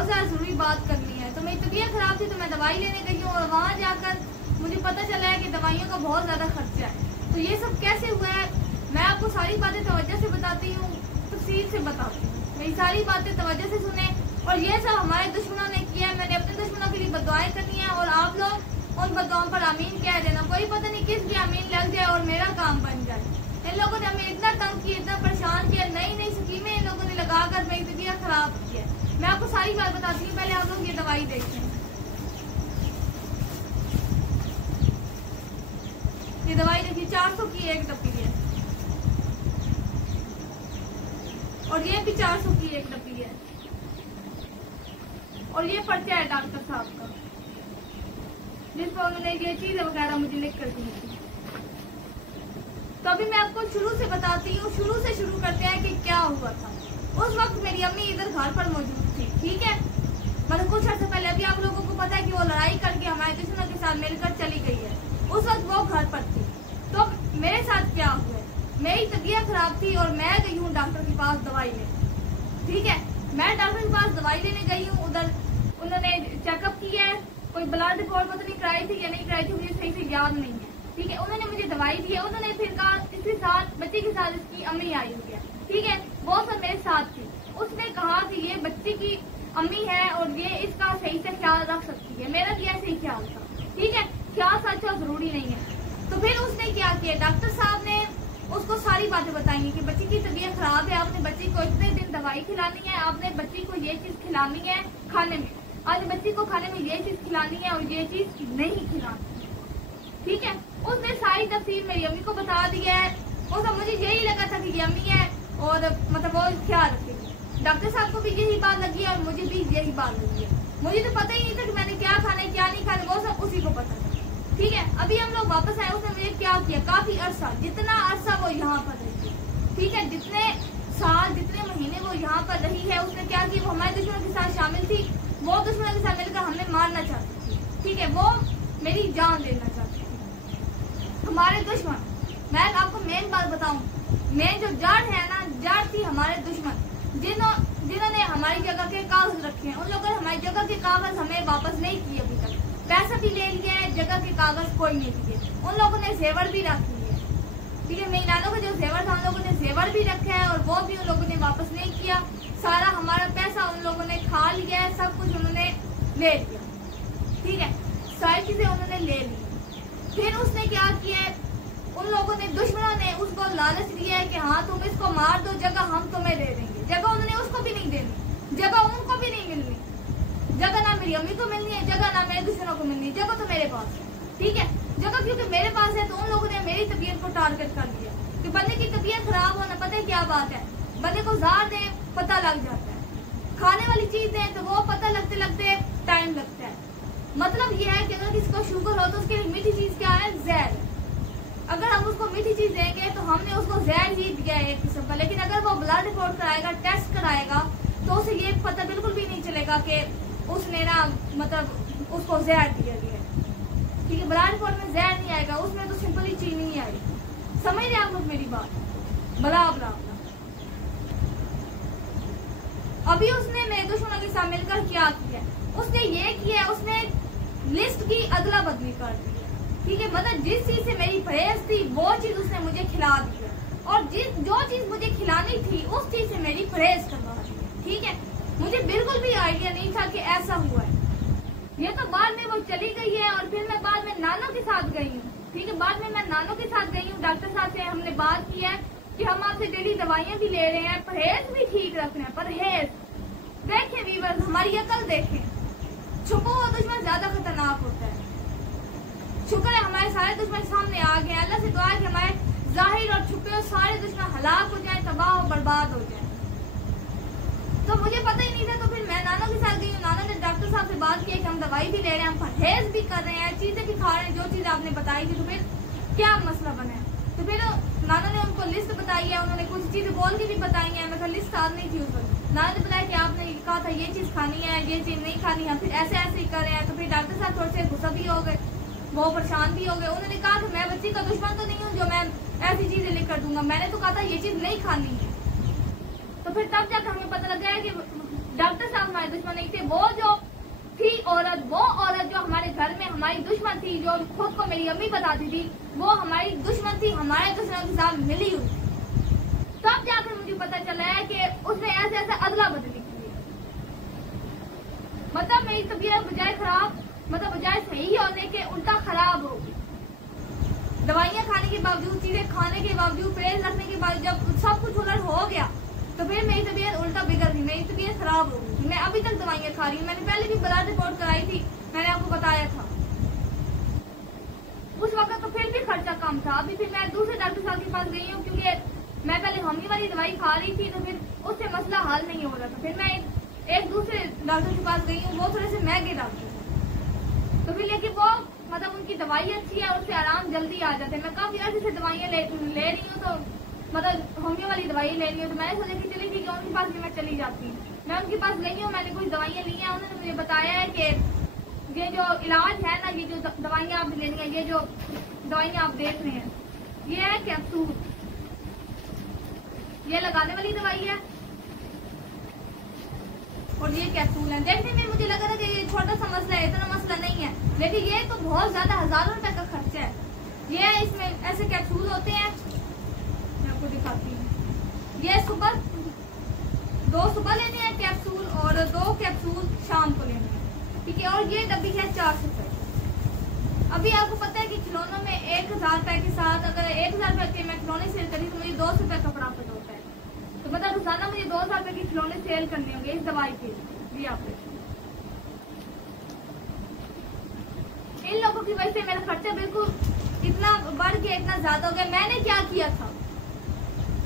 बहुत ज़्यादा जरूरी बात करनी है। तो मेरी तबीयत खराब थी तो मैं दवाई लेने गई हूँ और वहाँ जाकर मुझे पता चला है कि दवाइयों का बहुत ज़्यादा खर्चा है। तो ये सब कैसे हुआ है मैं आपको सारी बातें तवज्जो से बताती हूँ, तफसील से बताती हूँ। मेरी सारी बातें तवज्जो से सुने। और ये सब हमारे दुश्मनों ने किया है। मैंने अपने दुश्मनों के लिए बदुआएं करनी है और आप लोग उन बदुआओं पर आमीन कह देना। कोई पता नहीं किसकी आमीन लग जाए और मेरा काम बन जाए। इन लोगों ने हमें इतना तंग किया, इतना परेशान किया, नई नई स्कीमें इन लोगों ने लगाकर मेरी तबीयत खराब की है। मैं आपको सारी बात बताती हूँ। पहले आप लोग ये दवाई देखें। ये दवाई देखिए 400 की एक डब्बी है और ये भी 400 की एक डब्बी है और ये पर्चा है डॉक्टर साहब का जिस पर उन्होंने ये चीजें वगैरह मुझे लिख कर दी थी। तो अभी मैं आपको शुरू से बताती हूँ। शुरू से शुरू करते हैं कि क्या हुआ था। उस वक्त मेरी अम्मी इधर घर पर मौजूद थी, ठीक है। मतलब कुछ अर्से पहले, अभी आप लोगों को पता है कि वो लड़ाई करके हमारे दुश्मनों के साथ मिलकर चली गई है। उस वक्त वो घर पर थी। तो मेरे साथ क्या हुआ, मेरी तबीयत खराब थी और मैं गई हूँ डॉक्टर के पास दवाई लेने, ठीक है। मैं डॉक्टर के पास दवाई लेने गई हूँ। उधर उन्होंने चेकअप किया है, कोई ब्लड रिपोर्ट पता नहीं कराई थी या नहीं कराई थी, मुझे सही से याद नहीं है, ठीक है। उन्होंने मुझे दवाई दी है। उन्होंने फिर कहा इसके साथ बच्चे के साथ इसकी अम्मी आई हुई है, ठीक है। वो सब मेरे साथ थी। उसने कहा कि ये बच्चे की अम्मी है और ये इसका सही से ख्याल रख सकती है। मेरा भी ऐसे ही ख्याल था, ठीक है। ख्याल सच्चा जरूरी नहीं है। तो फिर उसने क्या किया, डॉक्टर साहब ने उसको सारी बातें बताई कि बच्ची की तबीयत खराब है, आपने बच्ची को इतने दिन दवाई खिलानी है, आपने बच्ची को ये चीज खिलानी है खाने में, आज बच्ची को खाने में ये चीज खिलानी है और ये चीज नहीं खिलानी, ठीक है। उसने सारी तफसील मेरी अम्मी को बता दी है। उसका मुझे यही लगा था कि ये अम्मी है और मतलब वो ख्याल रखेगी। डॉक्टर साहब को भी यही बात लगी है और मुझे भी यही बात लगी है। मुझे तो पता ही नहीं था कि मैंने क्या खाना है क्या नहीं खाना, वो सब उसी को पता था, ठीक है। अभी हम लोग वापस आए, उसने मुझे क्या किया, काफी अरसा, जितना अरसा वो यहाँ पर रही, ठीक है, जितने साल जितने महीने वो यहाँ पर रही है, उसने क्या किया, वो हमारे दुश्मनों के साथ शामिल थी। वो दुश्मनों के साथ मिलकर हमें मारना चाहती थी, ठीक है। वो मेरी जान लेना चाहती थी। हमारे दुश्मन, मैं आपको मेन बात बताऊं, मेन जो जड़ है ना, जड़ थी हमारे दुश्मन, जिन्होंने हमारी जगह के कागज रखे हैं। उन लोगों ने हमारी जगह के कागज हमें वापस नहीं किए अभी तक। पैसा भी ले लिया है, जगह के कागज कोई नहीं दिए। उन लोगों ने जेवर भी रख लिए, ठीक है। मेरी नानों का जो जेवर था उन लोगों ने जेवर भी रखा है और वो भी उन लोगों ने वापस नहीं किया। सारा हमारा पैसा उन लोगों ने खा लिया है, सब कुछ उन्होंने ले लिया, ठीक है। सारी चीजें उन्होंने ले ली। फिर उसने क्या किया, उन लोगों ने, दुश्मनों ने उसको लालच दिया है कि हाँ तुम इसको मार दो, जगह हम तुम्हें दे देंगे। जगह उन्होंने उसको भी नहीं देनी, जगह उनको भी नहीं मिलनी, जगह ना मेरी अम्मी को मिलनी है, जगह ना मेरे दुश्मनों को मिलनी है, जगह तो मेरे पास है, ठीक है। जगह क्योंकि मेरे पास है तो उन लोगों ने मेरी तबीयत को टारगेट कर लिया कि बंदे की तबीयत खराब होना, पता है क्या बात है, बंदे को जार दे पता लग जाता है। खाने वाली चीज है तो वो पता लगते लगते टाइम लगता है। मतलब ये है कि अगर किसी को शुगर हो तो उसके लिए मीठी चीज क्या है, जहर। अगर हम उसको मीठी चीज देंगे तो हमने उसको जहर ही दिया है एक किस्म का। लेकिन अगर वो ब्लड रिपोर्ट कराएगा, टेस्ट कराएगा, तो उसे ये पता बिल्कुल भी नहीं चलेगा कि उसने ना मतलब उसको जहर दिया गया है, ठीक है। ब्लड रिपोर्ट में जहर नहीं आएगा, उसमें तो सिंपली चीनी नहीं आएगी। समझ रहे आप लोग मेरी बात, बला बला। अभी उसने मेरे दुश्मनों के साथ मिलकर क्या किया, उसने ये किया, उसने लिस्ट की अदला बदली कर दी है, ठीक है। मतलब जिस चीज से मेरी परहेज थी वो चीज उसने मुझे खिला दी है और जो चीज मुझे खिलानी थी उस चीज से मेरी परहेज करवा दी है, ठीक है। मुझे बिल्कुल भी आइडिया नहीं था कि ऐसा हुआ है। ये तो बाद में वो चली गई है और फिर मैं बाद में नानों के साथ गई हूँ, ठीक है। बाद में मैं नानों के साथ गई हूँ, डॉक्टर साहब से हमने बात की है कि हम आपसे डेली दवाइयाँ भी ले रहे हैं, परहेज भी ठीक रख रहे हैं। परहेज देखें वीवर्स, हमारी अकल देखें, छुपा हुआ दुश्मन ज्यादा खतरनाक होता है। शुक्र है हमारे सारे दुश्मन सामने आ गए। अल्लाह से दुआ है कि हमारे जाहिर और छुपे हुए सारे दुश्मन हलाक हो जाए, तबाह और बर्बाद हो जाए। तो मुझे पता ही नहीं था। तो फिर मैं नानों के साथ गई हूँ, नानों ने डॉक्टर साहब से बात की कि हम दवाई भी ले रहे हैं, हम परहेज भी कर रहे हैं, चीजें भी खा रहे हैं जो चीज आपने बताई थी। तो फिर क्या मसला बना है, तो फिर नाना ने उनको लिस्ट बताई है, उन्होंने कुछ चीजें बोल के भी बताई है। मतलब लिस्ट याद नहीं थी उस वक्त। नाना ने बताया कि आपने कहा था ये चीज खानी है, ये चीज नहीं खानी है, फिर ऐसे ऐसे ही कर रहे हैं। तो फिर डॉक्टर साहब थोड़े से गुस्सा भी हो गए, वो परेशान भी हो गए। उन्होंने कहा कि मैं बच्ची का दुश्मन तो नहीं हूँ जो मैं ऐसी चीजें लिख कर दूंगा, मैंने तो कहा था ये चीज नहीं खानी है। तो फिर तब जाकर हमें पता लग गया है कि डॉक्टर साहब हमारे दुश्मन नहीं थे। वो जो थी औरत, वो औरत जो हमारे घर में हमारी दुश्मन थी, जो खुद को मेरी अम्मी बताती थी, वो हमारी दुश्मन थी, हमारे दुश्मनों के साथ मिली हुई। तब जाकर मुझे पता चला है कि उसने ऐसे ऐसे अदला बदली की है। मतलब मेरी तबीयत बजाय खराब, मतलब बजाय सही होने के उल्टा खराब हो गई। दवाइयां खाने के बावजूद, चीजें खाने के बावजूद, पेड़ रखने के बावजूद, जब सब कुछ उलट हो गया तो फिर मेरी तबीयत उल्टा बिगड़ गई, मेरी तबीयत खराब हो गई। मैं अभी तक दवाइयां खा रही हूँ। मैंने पहले भी ब्लड रिपोर्ट कराई थी, मैंने आपको बताया था। उस वक्त तो फिर भी खर्चा कम था। अभी फिर मैं दूसरे डॉक्टर साहब के पास गई हूँ, क्योंकि मैं पहले होमी वाली दवाई खा रही थी तो फिर उससे मसला हल नहीं हो रहा था। फिर मैं एक दूसरे डॉक्टर के पास गई हूँ, वो थोड़े से महंगे डॉक्टर हैं, तो फिर लेकिन वो मतलब उनकी दवाई अच्छी है, उससे आराम जल्दी आ जाते हैं। मैं काफी अर्से से दवाइयां ले रही हूँ, तो मतलब होमियो वाली दवाई ले रही हूँ, तो मैंने सोचा कि चली ठीक है उनके पास भी मैं चली जाती हूँ। मैं उनके पास गई हूँ, मैंने कुछ दवाइयां ली हैं। उन्होंने मुझे बताया है कि ये जो इलाज है ना, ये जो दवाइयां आप लेनी है, ये जो दवाइयां आप देख रहे हैं, ये है कैप्सूल, ये लगाने वाली दवाई है और ये कैप्सूल है। देखने में मुझे लगा था कि ये छोटा सा मसला है, इतना मसला नहीं है, लेकिन ये तो बहुत ज्यादा हजारों रुपए का खर्चा है। ये इसमें ऐसे कैप्सूल होते हैं, मैं आपको दिखाती हूँ। ये सुबह 2 सुबह लेने हैं कैप्सूल और 2 कैप्सूल शाम को लेने हैं, ठीक है। और ये डब्बी है 400 रुपए। अभी आपको पता है कि खिलौनों में 1000 रुपए के साथ अगर 1000 रुपए के मैं खिलौने सेल करी तो मुझे 200 रुपए का प्रॉफिट होता है। तो मतलब रोजाना मुझे 2000 रुपए के खिलौने सेल करने होंगे इस दवाई के लिए। आप इन लोगों की वजह से मेरा खर्चा बिल्कुल इतना बढ़ गया, इतना ज्यादा हो गया। मैंने क्या किया था,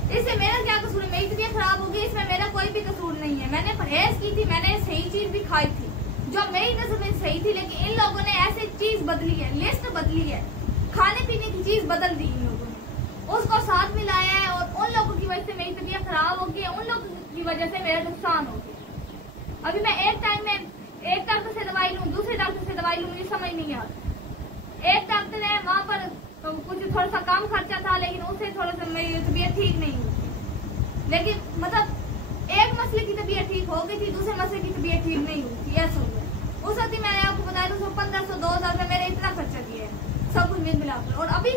इससे मेरा क्या कसूर है? मेरी तबीयत खराब हो गई, इसमें मेरा कोई भी कसूर नहीं है। मैंने परहेज की थी, मैंने सही चीज भी खाई थी जो मेरी नजर में सही थी, लेकिन इन लोगों ने ऐसी चीज बदली है, लिस्ट बदली है, खाने पीने की चीज बदल दी इन लोगों ने, उसको साथ मिलाया है और उन लोगों की वजह से मेरी तबीयत खराब हो गई, उन लोगों की वजह से मेरा नुकसान हो गया। अभी मैं एक टाइम में एक डॉक्टर से दवाई लूँ, दूसरे डॉक्टर से दवाई लूँ, मुझे समझ नहीं आता। एक डॉक्टर है वहाँ पर तो कुछ थोड़ा सा कम खर्चा था, लेकिन उससे थोड़ा सा मेरी तबीयत ठीक नहीं हुई। लेकिन मतलब एक मसले की तबीयत ठीक हो गई थी, दूसरे मसले की तबीयत ठीक नहीं हुई थी, ऐसा हुआ। उस वक्त मैंने आपको बताया तो 1500-2000 रुपए मेरे इतना खर्चा किया है सब कुछ मिल मिलाकर। और अभी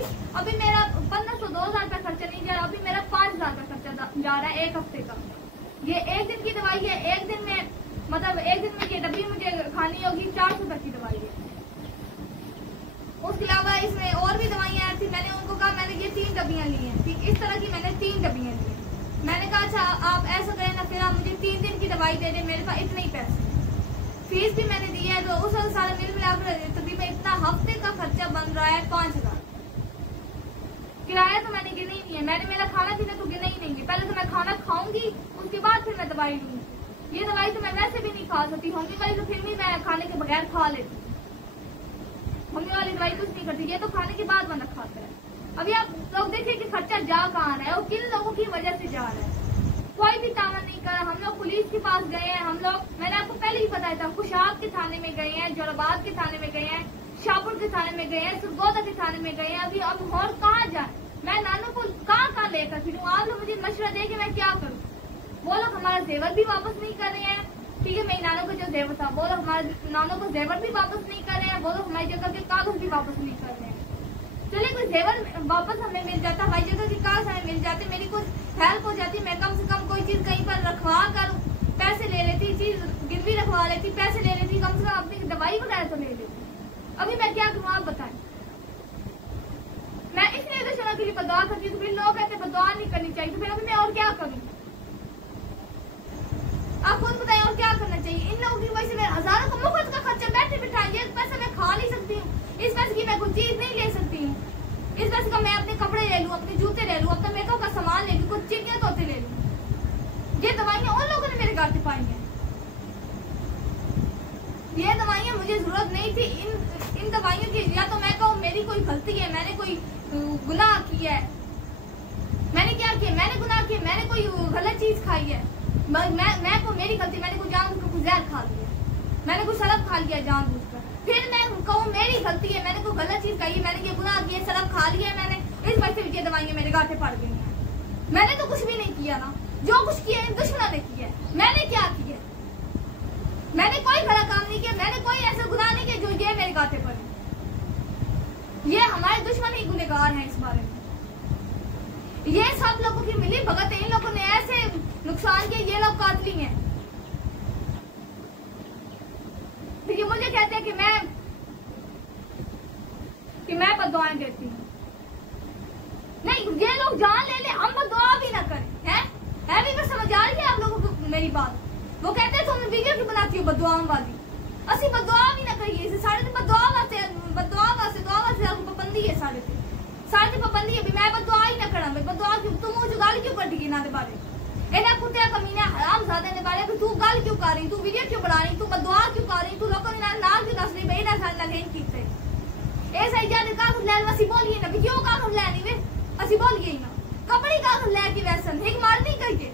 मेरा 1500-2000 रुपए खर्चा नहीं जा रहा, अभी मेरा 5000 का खर्चा जा रहा है एक हफ्ते का। ये एक दिन की दवाई है, एक दिन में मतलब एक दिन में ये डब्बी मुझे खानी होगी 400 रुपए की दवाई है। उसके अलावा इसमें और भी दवाइयां थी, मैंने उनको कहा मैंने ये 3 डब्बियां ली हैं, ठीक इस तरह की मैंने 3 डब्बियां ली हैं। मैंने कहा अच्छा आप ऐसा करें ना, फिर आप मुझे 3 दिन की दवाई दे दें, मेरे पास इतने ही पैसे, फीस भी मैंने दी है, तो उस सारा मिल मिलाकर तभी मैं इतना हफ्ते का खर्चा बन रहा है 5000। किराया तो मैंने गिना ही नहीं है, मैंने मेरा खाना पीना तो गिना ही नहीं है। पहले तो मैं खाना खाऊंगी, उसके बाद फिर मैं दवाई लूंगी। ये दवाई तो मैं वैसे भी नहीं खा सकती, होमी वाली तो फिर भी मैं खाने के बगैर खा लेती, होमी वाली दवाई कुछ नहीं करती, ये तो खाने के बाद बंदा खाता है। अभी आप लोग देखिए कि खर्चा जा कहाँ रहा है और किन लोगों की वजह से जा रहा है, कोई भी ताना नहीं कर। हम लोग पुलिस के पास गए हैं, हम लोग मैंने आपको पहले ही बताया था, खुशाब के थाने में गए हैं, जोराबाद के थाने में गए हैं, शाहपुर के थाने में गए हैं, सुरगोदा के थाने में गए हैं। अभी अब और कहाँ जाए, मैं नानों को कहाँ लेकर फिरूं? आप लोग मुझे मशवरा दे कि मैं क्या करूँ? वो लोग हमारा जेवर भी वापस नहीं कर रहे हैं, ठीक है। मेरी नानों को जो जेवर था, वो लोग हमारे नानों को जेवर भी वापस नहीं कर रहे हैं, वो लोग हमारी जगह के कागज भी वापस नहीं कर रहे हैं। चलिए कोई जेवर वापस हमें मिल जाता, हमारी जगह के कागज हमें मिल जाते, मेरी कुछ हेल्प हो जाती, मैं कम से कम कोई चीज कहीं पर रखवा कर पैसे ले लेती, चीज गिरवी रखवा लेती, पैसे ले लेती, कम से कम अपनी दवाई वगैरह तो ले लेती। अभी मैं क्या करूँ आप बताएं? मैं इसलिए दुश्मनों के लिए बदुआ करती हूँ, तो फिर लोग कहते बदुआ नहीं करनी चाहिए, तो फिर अभी मैं और क्या करूँ? आप खुद बताएं और क्या करना चाहिए? इन लोगों की वजह से मैं हजारों का मुफ्त का खर्चा बैठे बिठाए, ये पैसा मैं खा नहीं सकती हूँ, इस पैसे की मैं कुछ चीज नहीं ले सकती हूँ, इस पैसे का मैं अपने कपड़े ले लूँ, अपने जूते ले लूँ, अपना मेकअप का सामान ले लूँ, कुछ चिड़िया तोते ले लूँ। ये दवाइयाँ उन लोगों ने मेरे घर से पाई हैं, ये दवाइयाँ मुझे जरूरत नहीं थी। इन दवाइयों की या तो मैं कहूँ मेरी कोई गलती है, मैंने कोई गुनाह किया है। मैंने क्या किया? मैंने गुनाह किया, मैंने कोई गलत चीज खाई है, मैं को मेरी गलती, मैंने कोई जानबूझकर कुछ जहर खा लिया, मैंने कोई शराब खा लिया जानबूझकर, फिर मैं कहूँ मेरी गलती है, मैंने कोई गलत चीज खाई है, मैंने ये गुनाह किया, शराब खा लिया है मैंने, इस वजह से ये दवाइयाँ मेरे गांठे पड़ गई हैं। मैंने तो कुछ भी नहीं किया ना, जो कुछ किया इन दुश्मनों ने किया है। मैंने क्या किया? मैंने कोई गलत काम नहीं किया, मैंने कोई ऐसा गुनाह नहीं किया जो ये मेरे कांटे पर है। ये हमारे दुश्मन ही गुनहगार हैं इस बारे में। ये सब लोगों की मिली भगत है, इन लोगों ने ऐसे नुकसान किया, ये लोग कातली हैं। फिर ये मुझे कहते हैं कि मैं बददुआएं देती हूँ। नहीं, ये लोग जान ले ले, हम बददुआ भी ना करें, है भी मैं समझ आ रही है आप लोगों को मेरी बात। वो कहते हैं तुम वीडियो क्यों बनाती हो बददुआओं वाली, असि बददुआ भी ना करिए इसे। साढ़े ते दुआ वास्ते आपको पाबंदी है, साढ़े ते पाबंदी है भी मैं बददुआ ही ना करा। बददुआ क्यों तुम मुझे गाल क्यों कटी इन्हां दे बारे, इन्हां कुत्ते कमीने हराम ज़ादे दे बारे तू गल क्यों कर रही, तू वीडियो क्यों बना रही, तू बददुआ क्यों कर रही, तू लोगों ने नाल क्यों दस रही भाई ना साल नाल हेन कीते। ए सही जाने कागज लैन असी बोलिए ना भी क्यों कागज लैनी वे, असी बोलिए ही ना कपड़ी कागज लै के वैसन हिक मारनी करिए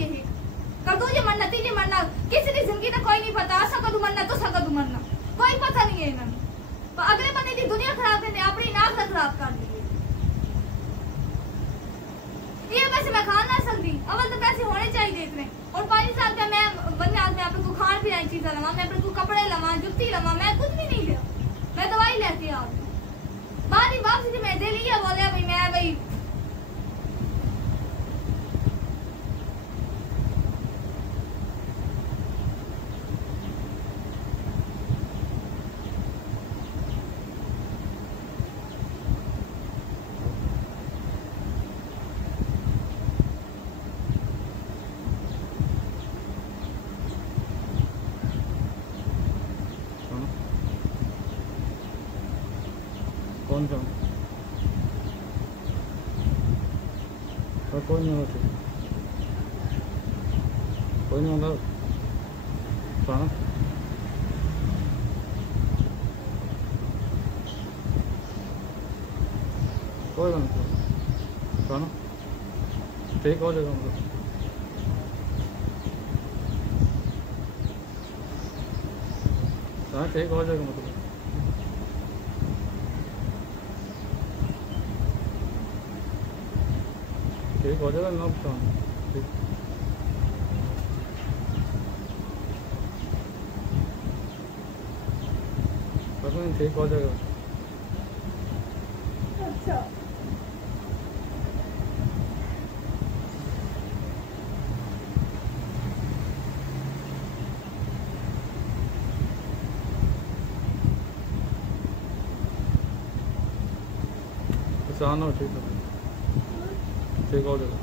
हिक कर दो ये मरना तीजे मरना किसी की जिंदगी का कोई नहीं पता, असा कदू मरना तो सकदू मरना कोई पता नहीं है इन्होंने। अगले बंदे की दुनिया खराब करने अपनी नाक खराब कर दी। ये पैसे मैं खा ना सकती, अवल तो पैसे होने चाहिए इतने। और 5 साल का मैं बंदे आज मैं अपने को खान पीने की चीजें लवा, मैं अपने को कपड़े लवा, जुत्ती लवा, मैं कुछ भी नहीं लिया, मैं दवाई लेती आ बाद ही वापसी मैं दे लिया। बोले भाई मैं भाई कौन सा कोई नहीं होता, कोई नहीं होगा सुना कोई नहीं सुना ठीक हो जाएगा मतलब ठीक हो जाएगा मतलब ठीक हो जाएगा ना ठीक ठीक हो जाएगा। अच्छा आना ठीक है, ठीक हो जाएगा।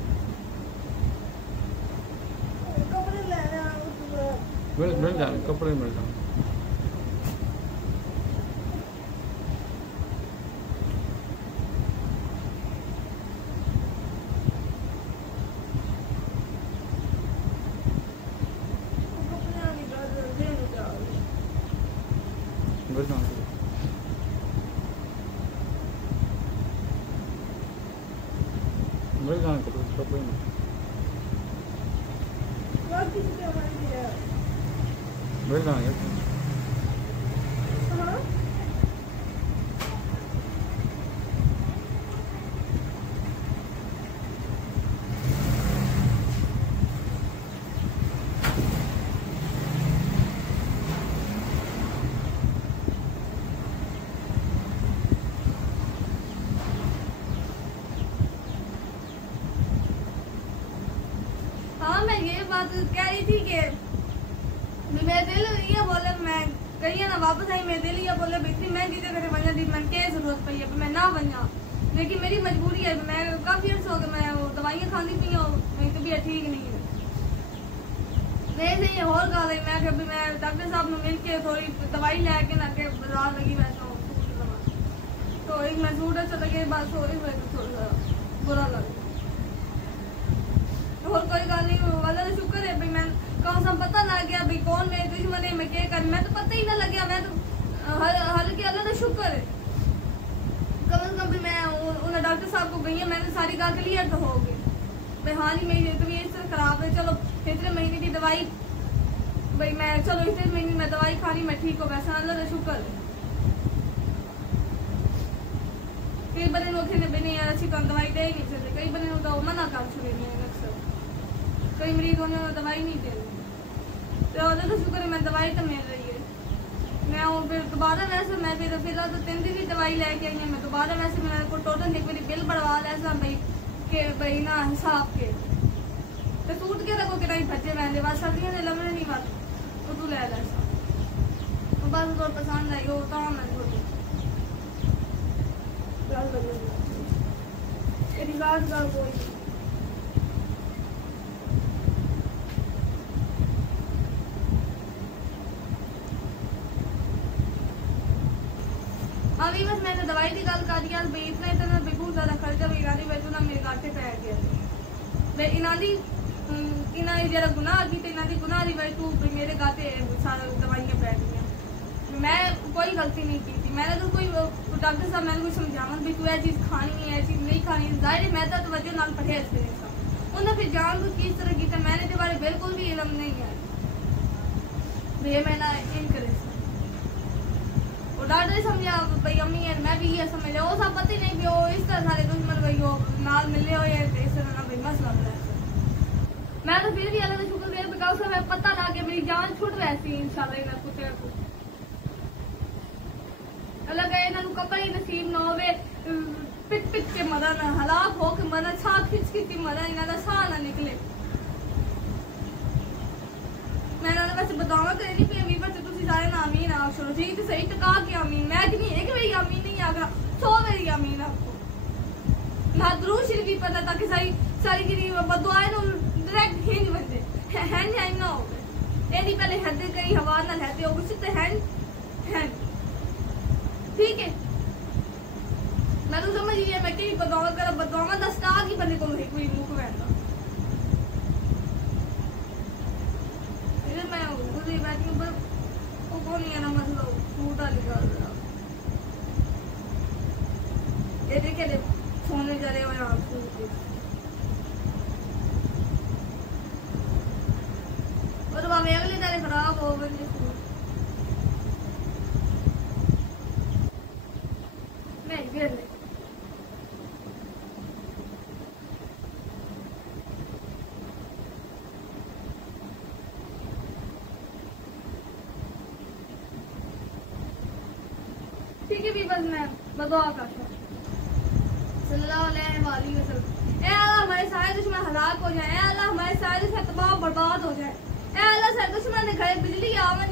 कपड़े लेने मिल जाए, कपड़े मिल जाए। मिल जाए मिल जाए कपड़े में मिल जाएंगे। हाँ मैं ये बात कह रही थी कि मेरे दिल ये बोले मैं कही ना वापस आई, मेरे दिल ये बोले इतनी महंगी जगह से बनने दी मैं क्या जरूरत पड़ी है मैं ना बना, लेकिन मेरी मजबूरी है। मैं काफी अर्स हो गया मैं दवाइयाँ खाती पी हूँ, मेरी तबीयत ठीक नहीं है। मेरे से ये और गल है मैं कभी मैं डॉक्टर साहब ने मिल के थोड़ी दवाई लैके ना के बाजार लगी मैं तो एक मैं सूट अच्छा लगे बस हो थोड़ा बुरा लगा। और कोई गल नहीं, वाला तो शुक्र है भाई मैं कौन सा पता लग गया भाई कौन मेरे दुश्मन है मैं क्या कर, मैं तो पता ही ना लग गया। मैं तो हालांकि अल्लाह का शुक्र है कम से कम भी मैं उन्हें डॉक्टर साहब को गई है, मैंने सारी गल क्लियर तो हो गई भाई हाँ नहीं मेरी तबीयत खराब है, चलो इतने महीने की दवाई भाई मैं चलो इतने महीने में दवाई खानी मैं ठीक हो, वैसा अल्लाह का शुक्र है। कई बने लोग ने भी नहीं अच्छी कम दवाई दे नहीं सकते, कई बने लोग मना कर छुड़े अक्सर कई मरीज होने में दवाई नहीं दे रही, तो तो शुक्र है मैं दवाई तो मिल रही है। मैं वो फिर दोबारा वैसे मैं फिर फिलहाल तो 3 दिन की दवाई लेके आई है। मैं दोबारा वैसे मेरे को टोटल एक मेरी बिल बढ़वा ऐसा भाई के भाई ना हिसाब के तो सूट के रखो कि नहीं बच्चे मैंने बात सर्दियों ने लमने नहीं बात तो तू ले ऐसा तो बस और पसंद आई हो तो मैं थोड़ी तेरी बात का कोई अभी बस मैंने दवाई की गल कर दिया भाई इतना इतना बहुत ज्यादा खर्चा भी इनादी वैसे ना मेरे घाटे पै गया भाई इनादी इना जरा गुनाह की तो इनादी गुनाह की भाई तू मेरे घाटे सारा दवाइयां पै गई। मैं कोई गलती नहीं की थी। मैंने तो कोई डॉक्टर साहब मैंने कोई समझावन भी तू यह चीज खानी है यह चीज नहीं खानी जाहिर है मैं तो वजह नाल पढ़े उन्हें फिर जान को किस तरह की मैंने के बारे बिल्कुल भी इलम नहीं है भैया मैं ना इन करे डॉक्टर ने समझा भाई अम्मी है मैं भी ये समझ लिया वो सब पता ही नहीं भी वो इस तरह सारे दुश्मन भाई वो नाल मिले हो या इस तरह ना भाई मसला है। मैं तो फिर भी अल्लाह का शुक्र है बिकॉज मैं पता लगा के मेरी जान छुट वैसी इंशाल्लाह इन्हें कुत्ते को अल्लाह का इन्हें कपड़े नसीब ना होवे पिट पिट के मरा ना हलाक हो के मरा छा खिंच खिंच के मरा इन्हें का छा ना निकले। मैं बस बतावा तो नहीं पी अमीन बच्चे तुम सारे ना अमीन आप छोड़ो ठीक तो सही तो कहा कि अमीन मैं कि नहीं एक मेरी अमीन नहीं आगा 100 मेरी अमीन आपको ना दरूद शरीफ भी पता ताकि सारी सारी गिरी बदुआएं नो डायरेक्ट हिंज बंदे हैंड हैंड ना हो ये नहीं पहले हद कहीं हवा ना लेते हो कुछ तो हैंड हैंड ठीक है। मैं तो समझ गया मैं कि बदुआवा दस्ता की बंदे को कोई मुंह बैठा मैं उसी बैठी पर वो कौन है ना मतलब सूटा निकाल रहा ये देखे ले फोन में जा रहे हो यहाँ और बाबे अगले तारे खराब हो गए मैं गिर ले ठीक है भी बस मैं बदुआ करता हूँ सल्लल्लाहु अलैहि वसल्लम ए अल्लाह हमारे सारे दुश्मन हलाक हो जाए ए अल्लाह हमारे सारे दुश्मन तबाह बर्बाद हो जाए ए अल्लाह सारे दुश्मन ने घरे बिजली आवन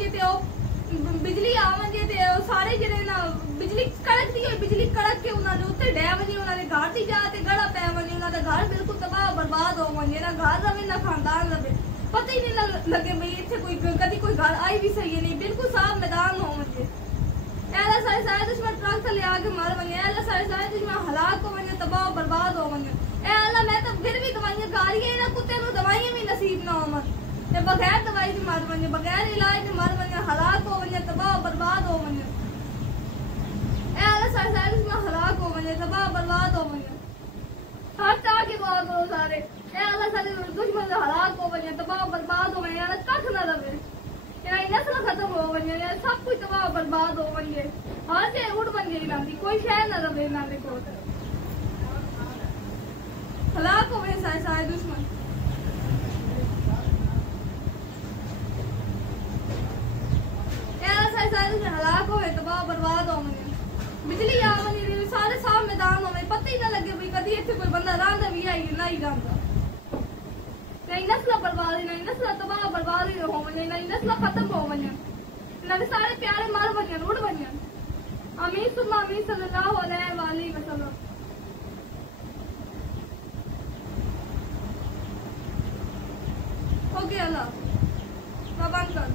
जे ते सारे जने ना बिजली कड़क दी होई बिजली कड़क के उन्हां दे उत्ते डै वनी उन्हां दे घर दी जा ते गड़ा पै वनी उन्हां दा घर बिल्कुल तबाह बर्बाद हो वने ना घर रवे ना खानदान रवे पता ही नहीं लगे भाई इत्थे कोई कदी कोई घर आई भी सही नहीं बिल्कुल साफ मैदान हो वने ऐला सारे दुश्मन ट्रक से ले आके मार वने ऐला सारे दुश्मन हलाक हो वने तबाह बर्बाद हो वने ऐला मैं तो फिर भी दवाइयां खा रही है ना कुत्ते नु दवाइयां भी नसीब ना हो मन ते बगैर दवाई दी मार वने बगैर इलाज दी मार वने हलाक हो वने तबाह बर्बाद हो वने ऐला सारे दुश्मन हलाक हो वने तबाह बर्बाद हो वने हट आके दुआ करो सारे ऐला सारे दुश्मन हलाक हो वने तबाह बर्बाद हो वने ऐला कख ना रवे नस्ल खत्म हो वने सब कुछ तबाह बर्बाद हो वने हर से उड़ वने इन्हां दी कोई शय ना रवे इन्हां दे कोल हलाक हो वने सारे दुश्मन ऐसा सारे दुश्मन हलाक हो तबाह बर्बाद हो वने बिजली आ वने सारे साफ मैदान हो पता ही ना लगे भाई कदी इत्थे कोई बंदा रहांदा भी है ना ही रहांदा नहीं नस्ल बर्बाद नहीं नस्ल तबाह बर्बाद हो वने नहीं नस्ल खत्म हो वने इन्हां सारे प्यारे मर वने उड़ वने आमीन सुम्मा आमीन सल्लल्लाहु अलैहि वसल्लम। ओके अल्लाह बंद कर